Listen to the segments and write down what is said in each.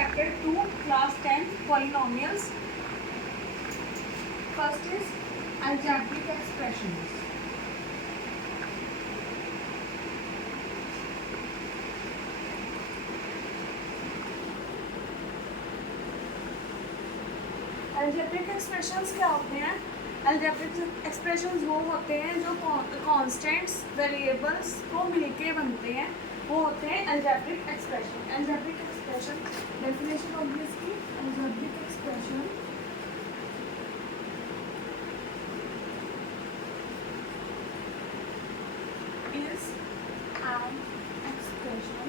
chapter 2, class 10, polynomials. First is algebraic expressions. algebraic expressions क्या होते हैं? algebraic expressions वो होते हैं जो constants, variables को मिलके बनते हैं, वो होते हैं algebraic expression. algebraic expression definition obviously algebraic expression is an expression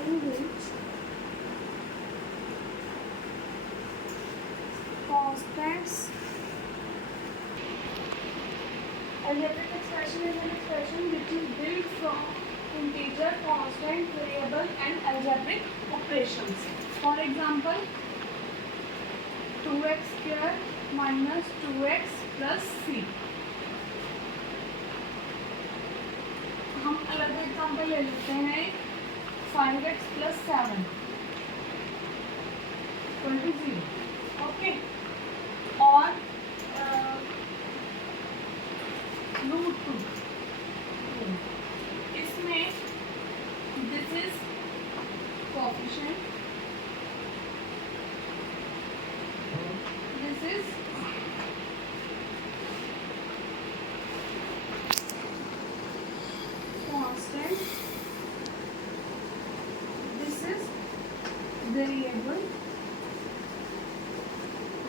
in which constants. Algebraic expression is an expression which is built from integer, constant, variable and algebraic operations. For example, 2x square minus 2x plus c. हम अलग example ले लेते हैं. 5x plus 7 equal to 0. Okay, और √2 इसमें this is coefficient, this is constant, this is variable,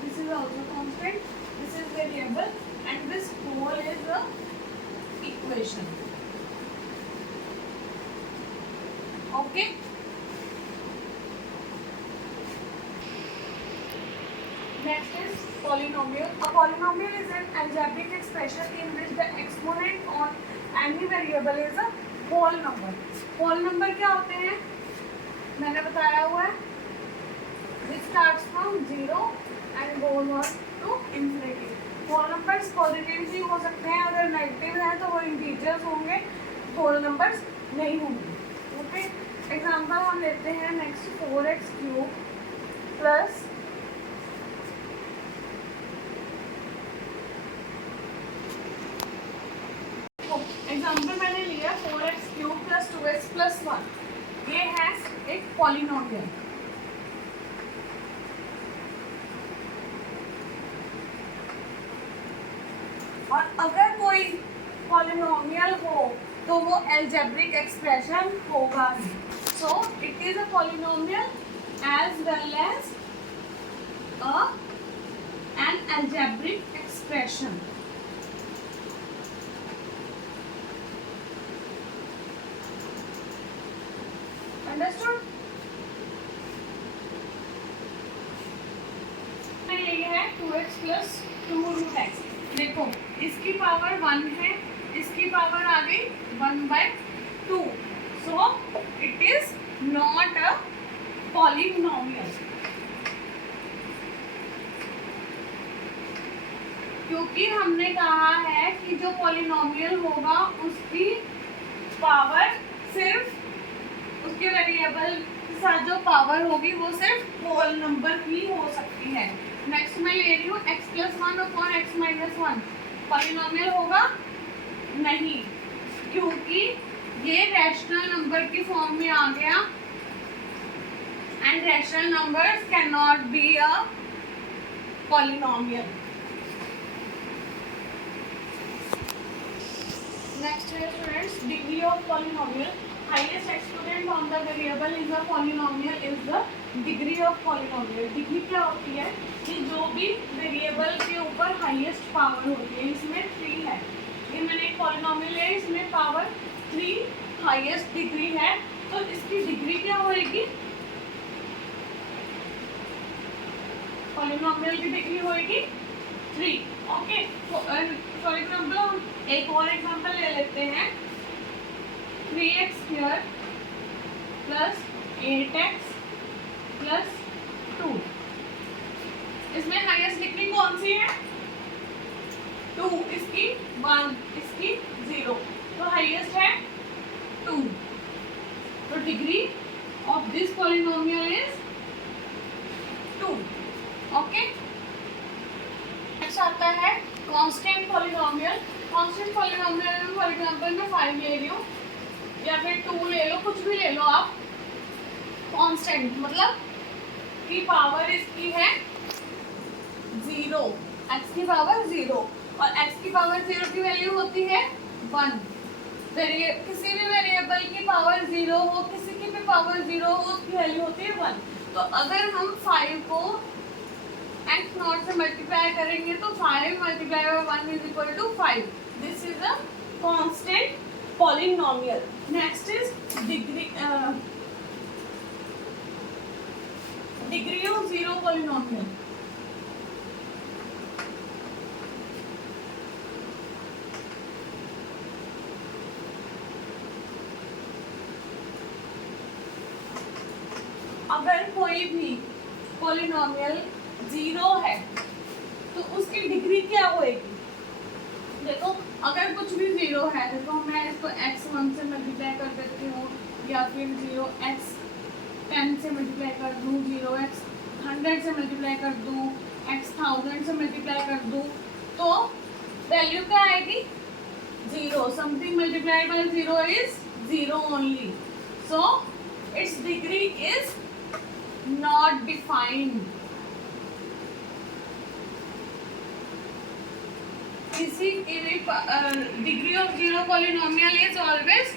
this is also constant, this is variable and this whole is a equation. Okay, next is polynomial. A polynomial is an algebraic expression in which the exponent on any variable is a whole number. whole number क्या होते हैं मैंने बताया हुआ है. This starts from 0 and goes on to infinity. Whole numbers positive ही हो सकते हैं, अगर नेगेटिव है तो वो इंटीजर्स होंगे, होल नंबर्स नहीं होंगे. ओके, एग्जांपल हम लेते हैं next 4x cube plus example मैंने लिया 4x cube plus 2x plus 1. ये है एक पॉलिनोमियल. और अगर कोई पॉलिनोमियल हो तो वो अलजेब्रिक एक्सप्रेशन होगा ही. So it is a polynomial as well as an algebraic expression. Understood? ये है 2x प्लस 2√x. देखो इसकी पावर 1 है, इसकी पावर आ गई 1/2. सो it is not a polynomial, क्योंकि हमने कहा है कि जो पॉलिनोमियल होगा उसकी पावर सिर्फ उसके वेरिएबल के साथ जो पावर होगी वो सिर्फ होल नंबर ही हो सकती है. नेक्स्ट मैं ले रही हूँ x plus 1 upon x minus 1. Polynomial होगा नहीं, क्योंकि ये रैशनल नंबर की फॉर्म में आ गया and rational numbers can not be a polynomial. Next है students degree of polynomial. Highest exponent on the variable is a polynomial is the degree of polynomial. Degree क्या होती है कि जो भी वेरिएबल के ऊपर हाईएस्ट पावर होती है. इसमें 3 है. ये मैंने एक पॉलिनोमियल है, इसमें पावर 3 हाईएस्ट डिग्री है, तो इसकी डिग्री क्या होएगी? पॉलिनोमियल की डिग्री होएगी 3. ओके, फॉर एग्जांपल हम एक और एग्जांपल ले लेते हैं. 3x square plus 8x plus 2. इसमें हाईएस्ट डिग्री कौन सी है? 2. इसकी 1, इसकी 0, तो हाईएस्ट है 2. तो degree of this polynomial is 2. Okay, next आता है कांस्टेंट पॉलिनोमियल. कांस्टेंट पॉलिनोमियल में फॉर एग्जांपल मैं 5 ले रही हूँ या फिर 2 ले लो, कुछ भी ले लो आप. कांस्टेंट मतलब की पावर इसकी है 0, x की पावर 0 और x की पावर 0 की वैल्यू होती है 1. किसी भी वेरिएबल की पावर 0 हो, किसी की भी पावर 0 हो, उसकी वैल्यू होती है 1. तो अगर हम 5 को x नॉट से मल्टीप्लाई करेंगे तो 5 multiply by 1 is equal to 5. This is a constant polynomial. Next is degree of zero polynomial. अगर कोई भी पॉलिनोमियल 0 है तो उसकी डिग्री क्या होएगी? देखो, अगर कुछ भी 0 है, देखो मैं इसको x1 से मल्टीप्लाई कर देती हूँ या फिर 0x10 से मल्टीप्लाई कर दूँ, 0x100 से मल्टीप्लाई कर दूँ, x1000 से मल्टीप्लाई कर दूँ, तो वैल्यू क्या आएगी? 0. Something multiplied by 0 is 0 only. So it's degree is not defined. किसी की भी degree of zero polynomial is always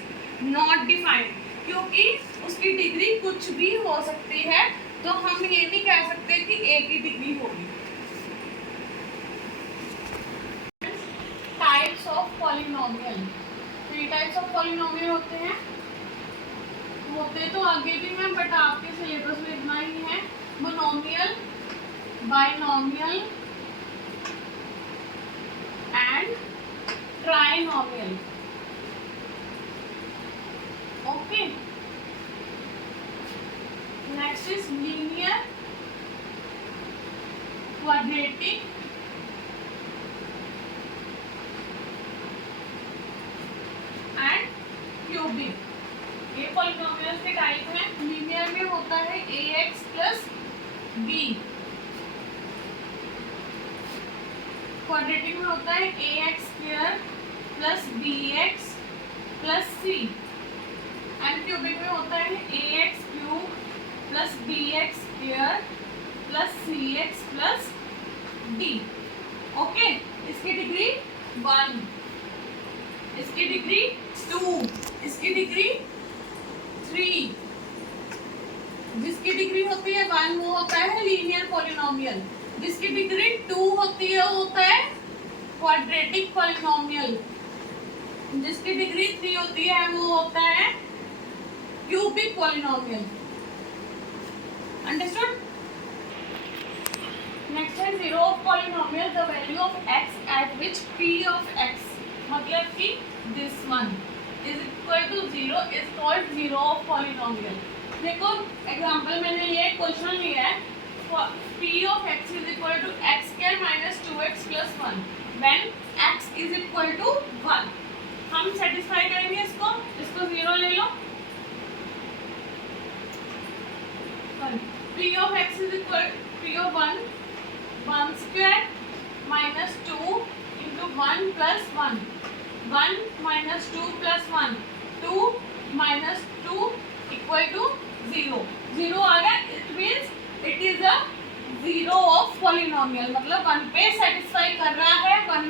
not defined, क्योंकि उसकी डिग्री कुछ भी हो सकती है. तो हम ये नहीं कह सकते कि a की डिग्री होगी. Types of polynomial. 3 types of polynomial होते हैं. होते तो आगे भी हैं, बट आपके सिलेबस में इतना ही है. Monomial, binomial and trinomial. Okay, next is linear, quadratic and cubic. ये पॉलिनोमियल्स के टाइप हैं. लीनियर में होता है ax प्लस b. क्वाड्रेटिक में होता है ax square plus bx plus c. And cubic में होता है ax cube plus bx square plus cx plus d. Okay, इसकी डिग्री 1, इसकी डिग्री 2, इसकी डिग्री 3. जिसकी डिग्री होती है 1 वो होता है लीनियर पॉलिनोमियल. जिसकी डिग्री 2 होती है वो होता है क्वाड्रेटिक पॉलिनोमियल. जिसकी डिग्री 3 होती है वो होता है क्यूबिक पॉलिनोमियल. अंडरस्टूड? नेक्स्ट है zero of polynomial. The value of x eight which p of x, मतलब कि this one is equal to 0 is called zero of polynomial. देखो एग्जांपल मैंने ये क्वेश्चन लिया है. p of x is equal to x square minus 2x plus 1 when x is equal to 1. हम satisfy करेंगे इसको. 0 ले लो. p of x is equal p of 1 square minus 2 into 1 plus 1. 1 minus 2 plus 1, 2 minus 2 equal to 0. 0 आ गया. It means it is a zero of polynomial. मतलब 1 पे satisfy कर रहा है. 1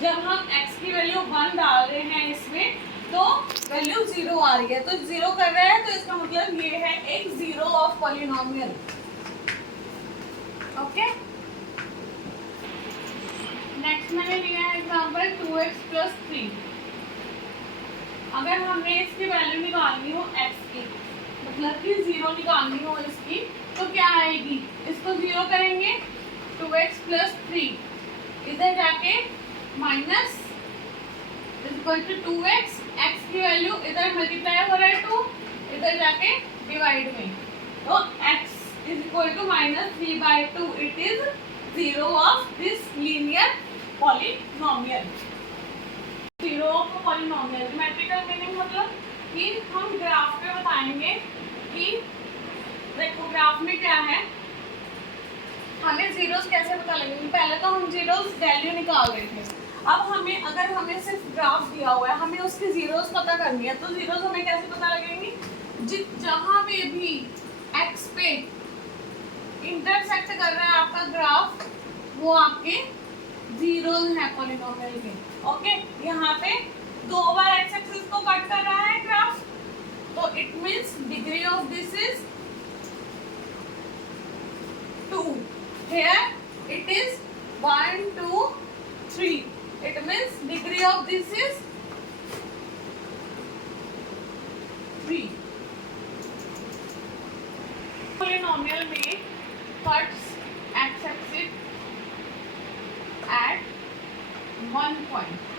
जब हम x की वैल्यू 1 डाल रहे हैं इसमें तो वैल्यू 0 आ रही है. तो 0 कर रहा है तो इसका मतलब ये है एक zero of polynomial. Okay, next मैंने लिया है एग्जांपल 2x प्लस 3. अगर हमने इसकी वैल्यू निकालनी हो x की, मतलब कि 0 निकालनी हो इसकी, तो क्या आएगी? इसको 0 करेंगे 2x प्लस 3, इधर जाके minus equal to 2x. x की वैल्यू इधर मल्टीप्लाई हो रहा है 2, इधर जाके डिवाइड में, तो x is equal to -3/2. It is zero of this linear polynomial. Zero of polynomial geometrical meaning मतलब कि हम ग्राफ पे बताएंगे कि देखो ग्राफ में क्या है, हमें जीरोस कैसे पता लगेंगे। पहले तो हम जीरोस वैल्यू निकाल रहे थे, अब हमें अगर हमें सिर्फ ग्राफ दिया हुआ है, हमें उसकी जीरोस पता करनी है, तो जीरोस हमें कैसे पता लगेंगी, जहां पे भी एक्स पे इंटरसेक्ट कर रहा है आपका ग्राफ, वो आपके जीरोस हैं पॉलिनोमियल के। ओके, यहाँ पे दो बार एक्स एक्सिस को कट कर रहा है ग्राफ, तो it means degree of this is 2. Here it is 1, 2, 3. It means degree of this is 3. Polynomial में cuts x-axis at 1 point.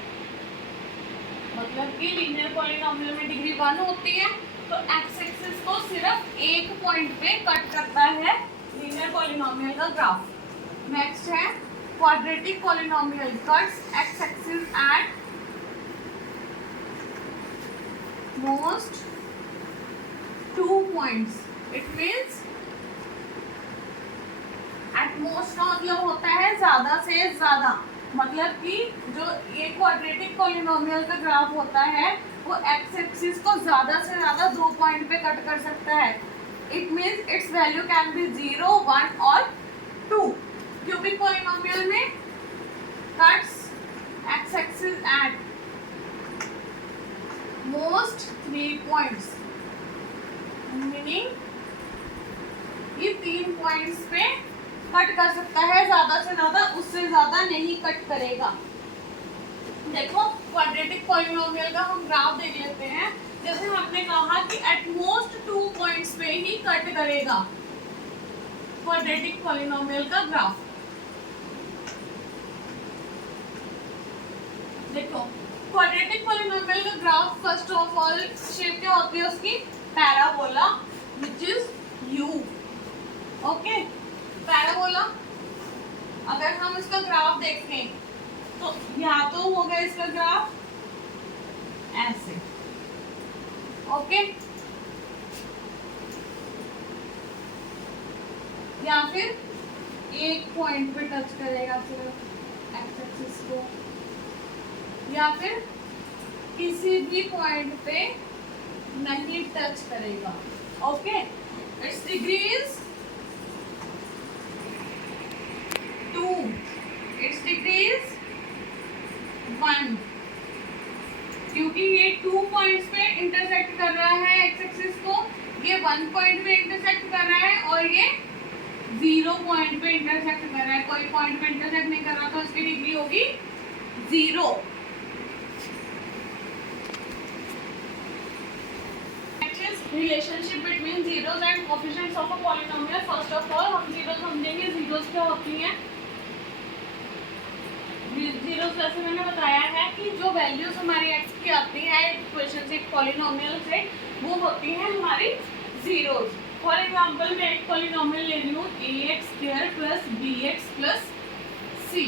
मतलब कि लीनियर पॉलिनोमियल में डिग्री 1 होती है, तो x-axis को सिर्फ एक पॉइंट पे कट करता है लीनियर पॉलिनोमियल का ग्राफ। नेक्स्ट है quadratic polynomial cuts x axis at most 2 points. It means at most का मतलब होता है ज्यादा से ज्यादा, मतलब कि जो ये क्वाड्रेटिक पॉलिनोमियल का ग्राफ होता है वो एक्स एक्सिस को ज्यादा से ज्यादा 2 पॉइंट पे कट कर सकता है। It means its value can be 0, 1 और 2. Cubic polynomial में cuts x-axis at most 3 points, meaning ये 3 पॉइंट्स पे कट कर सकता है, ज्यादा से ज्यादा, उससे ज्यादा नहीं कट करेगा। देखो क्वाड्रेटिक पॉलिनोमियल का हम ग्राफ देख लेते हैं। जैसे हमने कहा कि एट मोस्ट 2 पॉइंट्स पे ही कट करेगा क्वाड्रेटिक पॉलिनोमियल का ग्राफ। देखो क्वाड्रेटिक पॉलिनोमियल का graph first of all shape क्या होती है उसकी, parabola which is you. Okay, parabola अगर हम इसका ग्राफ देखें तो या तो होगा इसका ग्राफ ऐसे, ओके, या फिर एक पॉइंट पे टच करेगा सिर्फ एक्स एक्सिस को, या फिर किसी भी पॉइंट पे नहीं टच करेगा। Okay, it's degree is 2, it's degree is 1, क्योंकि ये 2 पॉइंट्स पे इंटरसेक्ट कर रहा है एक्स एक्सिस को, ये 1 पॉइंट पे इंटरसेक्ट कर रहा है और ये 0 पॉइंट पे इंटरसेक्ट कर रहा है। कोई पॉइंट पे इंटरसेक्ट नहीं कर रहा तो इसकी डिग्री होगी 0। Relationship between zeros and coefficients of a polynomial. First of all हम जीरोस समझेंगे। जीरोस क्या होती हैं? जीरोस वैसे मैंने बताया है कि जो वैल्यूज हमारी एक्स की आती है इक्वेशन से, पॉलिनोमियल से, वो होती हैं हमारी जीरोस। फॉर एग्जांपल मैं एक पॉलिनोमियल ले रही हूँ ax² plus bx plus c।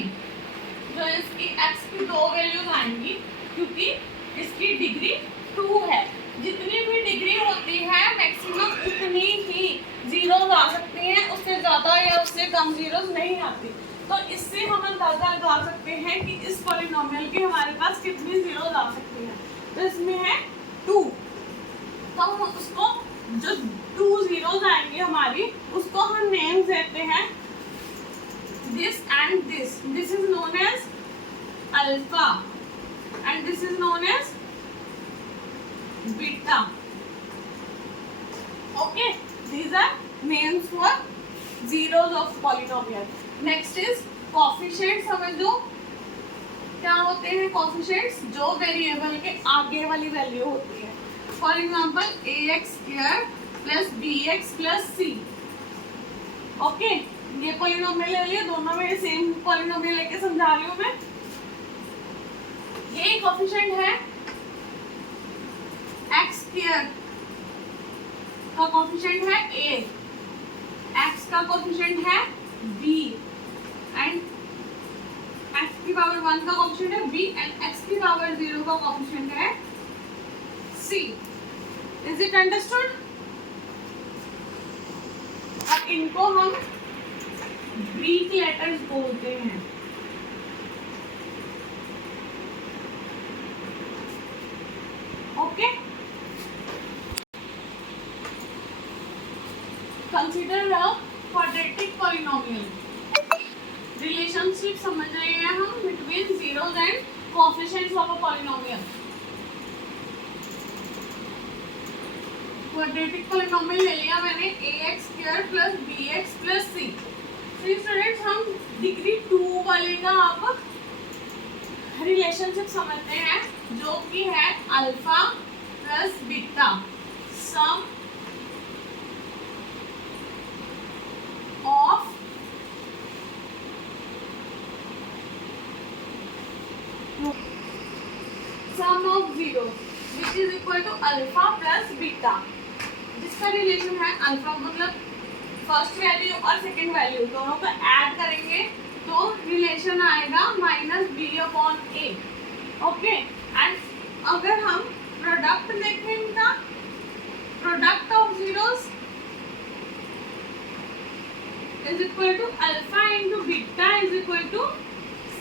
जो इसकी एक्स की 2 वैल्यूज आएंगी क्योंकि इसकी डिग्री 2 है। जितनी भी डिग्री होती है मैक्सिमम उतनी ही जीरोस आ सकती हैं, उससे ज़्यादा या उससे कम जीरोस नहीं आती। तो इससे हम अंदाजा लगा सकते हैं कि इस पॉलिनोमियल की हमारे पास कितनी जीरोस आ सकती हैं। तो इसमें है 2, तो हम उसको जो 2 जीरोस आएंगे हमारी, उसको हम नेम देते हैं this and this. This is known as alpha and this is known as beta. Okay, these are names for zeros of polynomial. Next is coefficients। समझ लो क्या होते हैं coefficients? जो वेरिएबल के आगे वाली वैल्यू होती है। For example ax² plus bx plus c। Okay, ये पॉलिनोमियल ले लिया, दोनों में सेम पॉलिनोमियल लेके समझा रही हूँ मैं। ये कोएफिशिएंट है x² का कोएफिशिएंट है a, x का कोएफिशिएंट है b एंड x की पावर 1 का कोएफिशिएंट है b एंड x की पावर 0 का कोएफिशिएंट है c। Is it understood? अब इनको हम ग्रीक लेटर्स बोलते हैं। Okay, consider a quadratic polynomial. Relationship समझ रहे हैं हम between zeros and coefficients of a polynomial. Quadratic polynomial ले लिया मैंने ax² + bx + c। स्टूडेंट्स हम डिग्री 2 वाले का अब रिलेशनशिप समझते हैं, जो कि है alpha plus beta sum of zero which is equal to alpha plus beta, जिसका रिलेशन है अल्फा मतलब फर्स्ट वैल्यू और सेकंड वैल्यू दोनों को ऐड करेंगे तो रिलेशन आएगा -b/a। ओके, एंड अगर हम प्रोडक्ट देखें इनका, product of zeros is equal to alpha into beta is equal to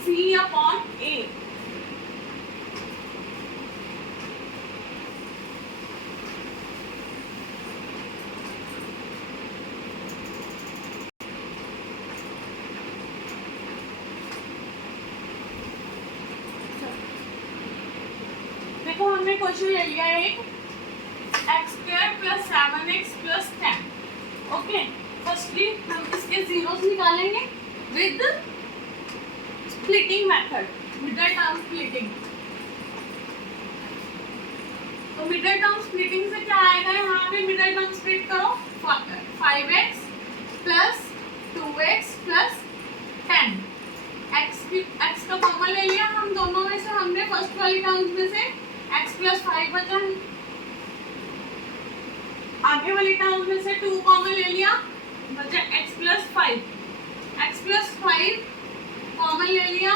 c/a। देखो हमने क्वेश्चन ले लिया है x² + 7x + 10। ओके, फर्स्टली हम इसके जीरोस निकालेंगे with splitting method, middle term splitting. तो मिडल टर्म स्प्लिटिंग से क्या आएगा, यहाँ पे मिडल टर्म स्प्लिट करो 5x + 2x + 10। x का कॉमन ले लिया हम दोनों में से, हमने फर्स्ट वाली टर्म्स में से x + 5 बचा, आगे वाली टर्म्स में से 2 कॉमन ले लिया, बचा x + 5। x + 5 कॉमन ले लिया,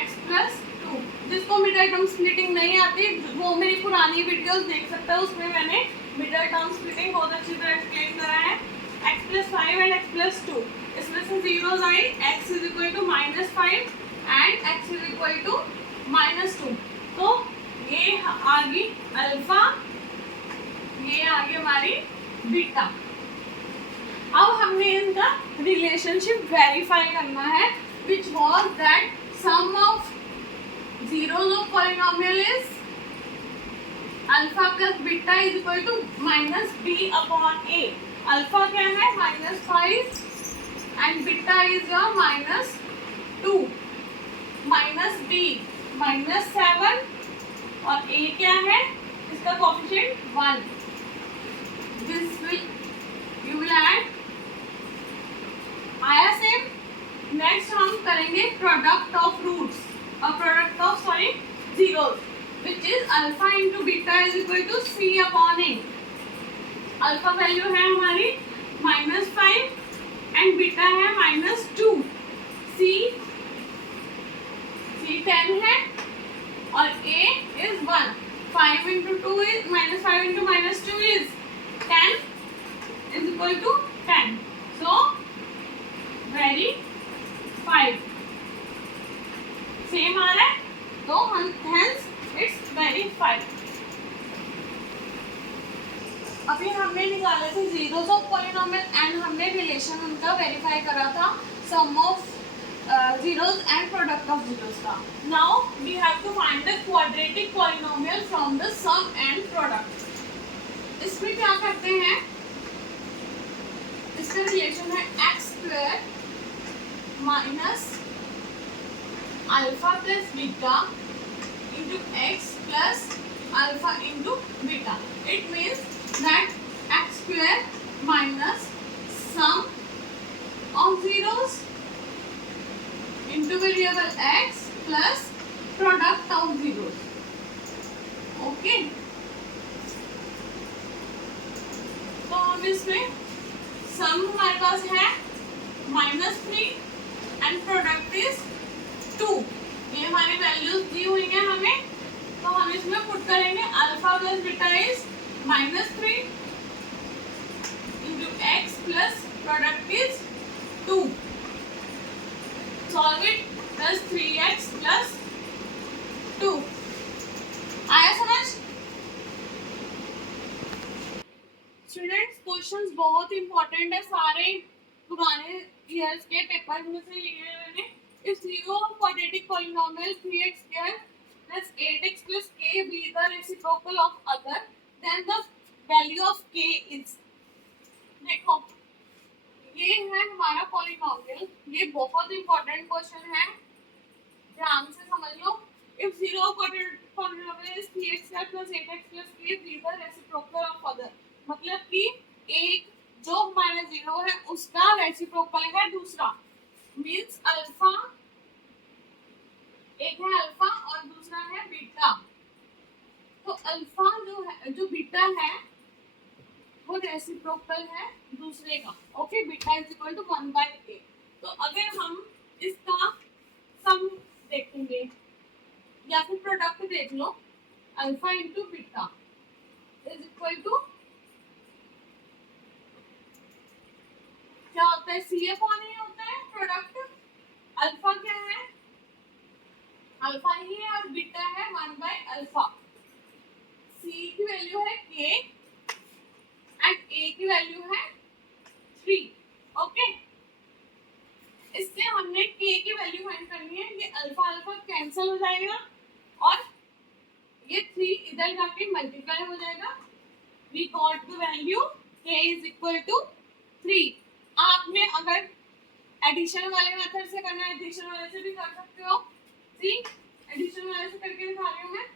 x + 2। जिसको मिडल टर्म स्प्लिटिंग नहीं आती वो मेरी पुरानी वीडियोस देख सकता है, उसमें मैंने मिडल टर्म स्प्लिटिंग बहुत अच्छी तरह एक्सप्लेन करा है। x + 5 एंड x + 2, इसमें से जीरोस आई, x is equal to -5 and x is equal to -2। तो ये आ गई अल्फा, ये आ गई हमारी बीटा। अब हमने इनका रिलेशनशिप वेरीफाई करना है, which was that sum of zeros of polynomial is alpha plus beta is equal to -b/a। Alpha क्या है -5 एंड बीटा इज -2, -b -7 और a क्या है, इसका coefficient 1। This will you will add, आया सेम। नेक्स्ट हम करेंगे प्रोडक्ट ऑफ रूट्स और product of zeros, which is alpha into beta is equal to c/a। Alpha value है हमारी -5 एंड बीटा है -2, c 10 है और a is 1। 5 into 2 is -5 into -2 is 10 is equal to 10. So very 5 same आ रहा है, तो hence it's very 5। अभी हमने निकाले थे जीरोस ऑफ पॉलिनोमियल एंड हमने रिलेशन उनका वेरीफाई करा था सम of zeros and product of zeros का। Now we have to find the quadratic polynomial from the sum and product। इसमें क्या करते हैं, इसका रिलेशन है x² minus alpha plus beta into x plus alpha into beta। It means that x² minus sum of zeros into variable x plus product of zeros। Okay, तो हम इसमें सम हमारे पास है -3 एंड प्रोडक्ट इज 2। ये हमारी values दी हुई हैं हमें तो हम इसमें पुट करेंगे alpha plus beta is -3 into x plus product is 2. Solve it. Plus 3x plus 2. आया समझ? स्टूडेंट्स क्वेश्चंस बहुत इंपॉर्टेंट है, सारे पुराने ईयर्स के पेपर में से लिए हैं मैंने. If zero quadratic polynomial 3x square plus 8x plus k be the reciprocal of other, then the value of k is. देखो ये है हमारा पॉलिनोमियल, ये बहुत इंपॉर्टेंट क्वेश्चन है, ध्यान से समझ लो. If zero quadratic polynomial is 3x square plus 8x plus k be the reciprocal of other, मतलब कि एक जो हमारा जीरो है उसका रेसिप्रोकल है दूसरा. मींस अल्फा, एक है अल्फा और दूसरा है बीटा. तो अल्फा जो है, जो बीटा है वो रेसिप्रोकल है दूसरे का. Okay, beta is equal to 1/a. तो अगर हम इसका सम देखेंगे या फिर प्रोडक्ट देख लो, alpha into beta is equal to क्या होता है, सी अपॉन ए होता है. प्रोडक्ट अल्फा क्या है, अल्फा ही है और बीटा है 1/अल्फा. सी की वैल्यू है k एंड ए की वैल्यू है 3. ओके, इससे हमने k की वैल्यू फाइंड करनी है. ये अल्फा अल्फा कैंसिल हो जाएगा और ये 3 इधर जाके मल्टीप्लाई हो जाएगा. We got the value k is equal to 3. आपने अगर एडिशन वाले मेथड से करना है, एडिशन वाले से भी कर सकते हो. सी, एडिशन वाले से करके दिखा रही हूँ मैं.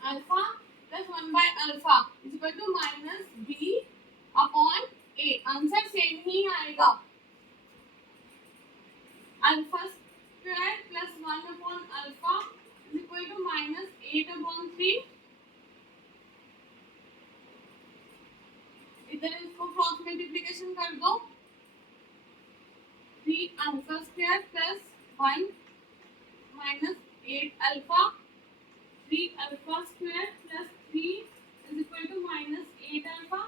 अल्फा प्लस 1/अल्फा is equal to minus B upon A. Answer same ही आएगा. Alpha square plus 1 upon alpha is equal to minus 8/3. इधर इसको क्रॉस मल्टीप्लिकेशन कर दो. 3 alpha square plus 1 minus 8 alpha. 3 alpha square plus 3 is equal to minus 8 alpha.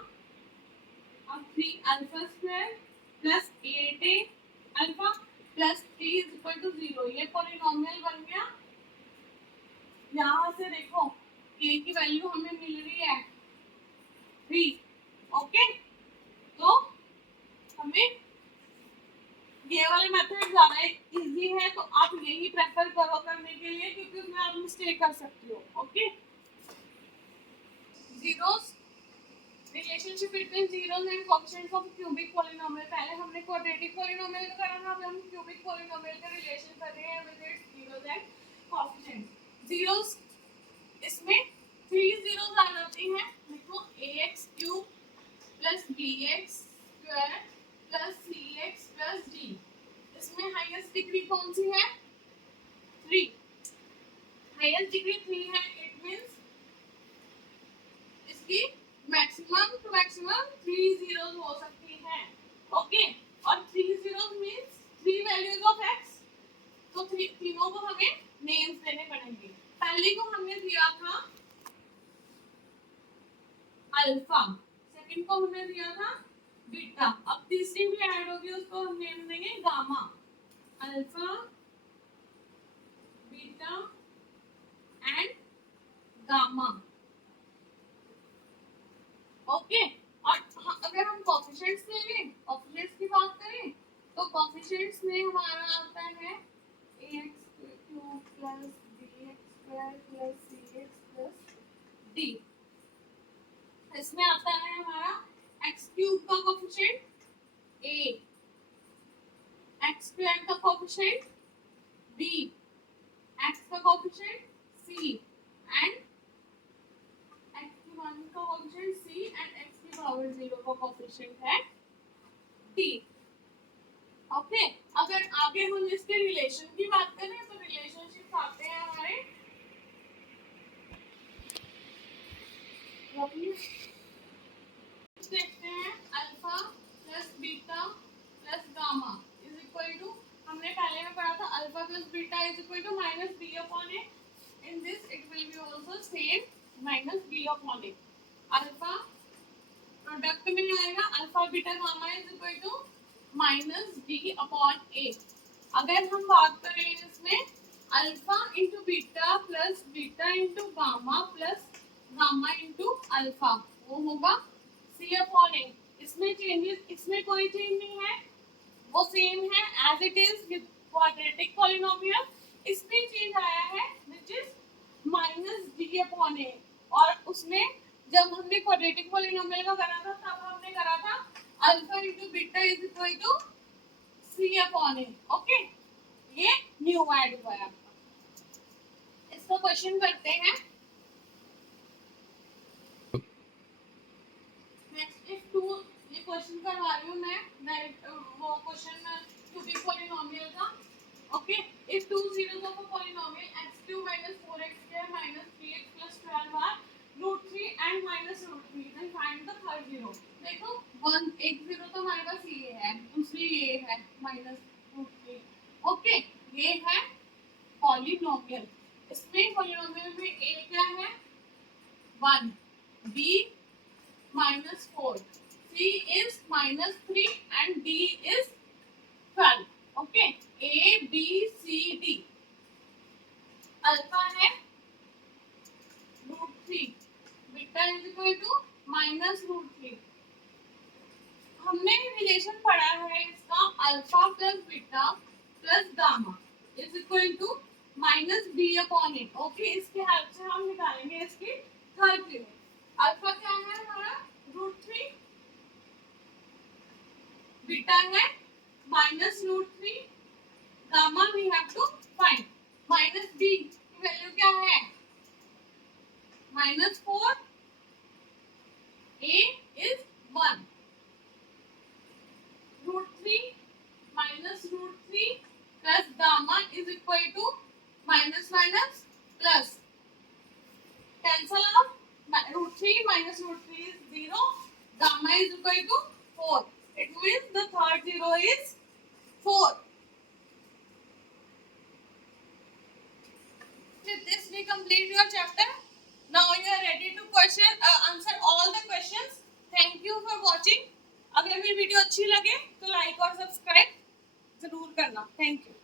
अब 3 alpha square plus 8a alpha plus 3 is equal to 0. ये polynomial बन गया. यहाँ से देखो k की वैल्यू हमें मिल रही है 3. ओके, तो हमें ये वाले मेथड ज्यादा इजी है, तो आप यही प्रेफर करो करने के लिए, क्योंकि उसमें आप मिस्टेक कर सकते हो. Okay, zeros, relationship between zeros and coefficients of cubic polynomial. पहले हमने क्वाड्रेटिक पॉलिनोमियल का करा था, अब हम क्यूबिक पॉलिनोमियल का रिलेशन कर रहे हैं with its zeros and coefficients. Zeros, इसमें 3 जीरोस आ जाती हैं. देखो ax³ plus bx square plus cx plus d. इसमें हाईएस्ट डिग्री कौन सी है, 3. हाईएस्ट डिग्री 3 है. इट मींस इसकी मैक्सिमम टू मैक्सिमम 3 जीरोस हो सकती हैं. ओके, और 3 zeros means 3 values of x. तो तीनों को हमें नेम्स देने पड़ेंगे. पहले को हमने दिया था अल्फा, सेकंड को हमने दिया था बीटा. अब तीसरी भी ऐड होगी, उसको हम नेम देंगे gamma. Alpha, beta and gamma. Okay, और अगर हम कोएफिशिएंट्स लेंगे, कोएफिशिएंट्स की बात करें, तो कोएफिशिएंट्स में हमारा आता है ax³ plus bx² plus cx plus d. इसमें आता है हमारा x³ का कोएफिशिएंट a, x² का कोएफिशिएंट b, x का कोएफिशिएंट c एंड x1 का कोएफिशिएंट c एंड x की पावर 0 का कोएफिशिएंट है d. ओके, अगर आगे हम इसके रिलेशन की बात करें तो रिलेशनशिप आते हैं हमारे देखते हैं. Alpha plus beta plus gamma is equal to, हमने पहले में पढ़ा था alpha plus beta is equal to minus B upon A in this it will be also same minus b upon a. Alpha product में आएगा alpha beta gamma is equal to minus B upon A. अगर हम बात करें इसमें alpha into beta plus beta into gamma plus gamma into alpha, वो होगा सी upon ए। इसमें चेंजेस, इसमें कोई चेंज नहीं है, वो सेम है as it is with quadratic polynomial. इसमें चेंज आया है which is minus D upon A, और उसमें जब हमने क्वाड्रेटिक पॉलिनोमियल का करा था तब हमने करा था alpha into beta is equal to C upon A. Okay, ये न्यू ऐड हुआ है आपका। इसका क्वेश्चन करते हैं। नेक्स्ट इफ टू, ये क्वेश्चन करवा रही हूँ मैं वो क्वेश्चन क्यूबिक पॉलिनोमियल का। Okay, if two zeros of a polynomial x³ - 4x² - 3x + 12 are √3 and -√3, then find the third zero। देखो एक जीरो तो हमारे पास ये है, दूसरी ये है -√3। ओके, ये है पॉलिनोमियल। इसमें पॉलिनोमियल में a क्या है 1, b -4, c is -3 and d is 12। Okay, a b c d। Alpha है √3, बीटा इज इक्वल टू -√3। हमने रिलेशन पढ़ा है इसका alpha plus beta plus gamma is equal to minus B upon A. Okay, इसके help से हम निकालेंगे इसकी थर्ड जीरो। अल्फा क्या है हमारा √3, बीटा है -√3, gamma we have to find. Minus B की वैल्यू क्या है -4, a is 1, √3 -√3 plus gamma is equal to minus minus plus, cancel off, √3 -√3 is 0, gamma is equal to 4, it means the third zero is 4। With this we complete your chapter. Now you are ready to answer all the questions। Thank you for watching। अगर मेरी video अच्छी लगे तो like और subscribe जरूर करना। Thank you.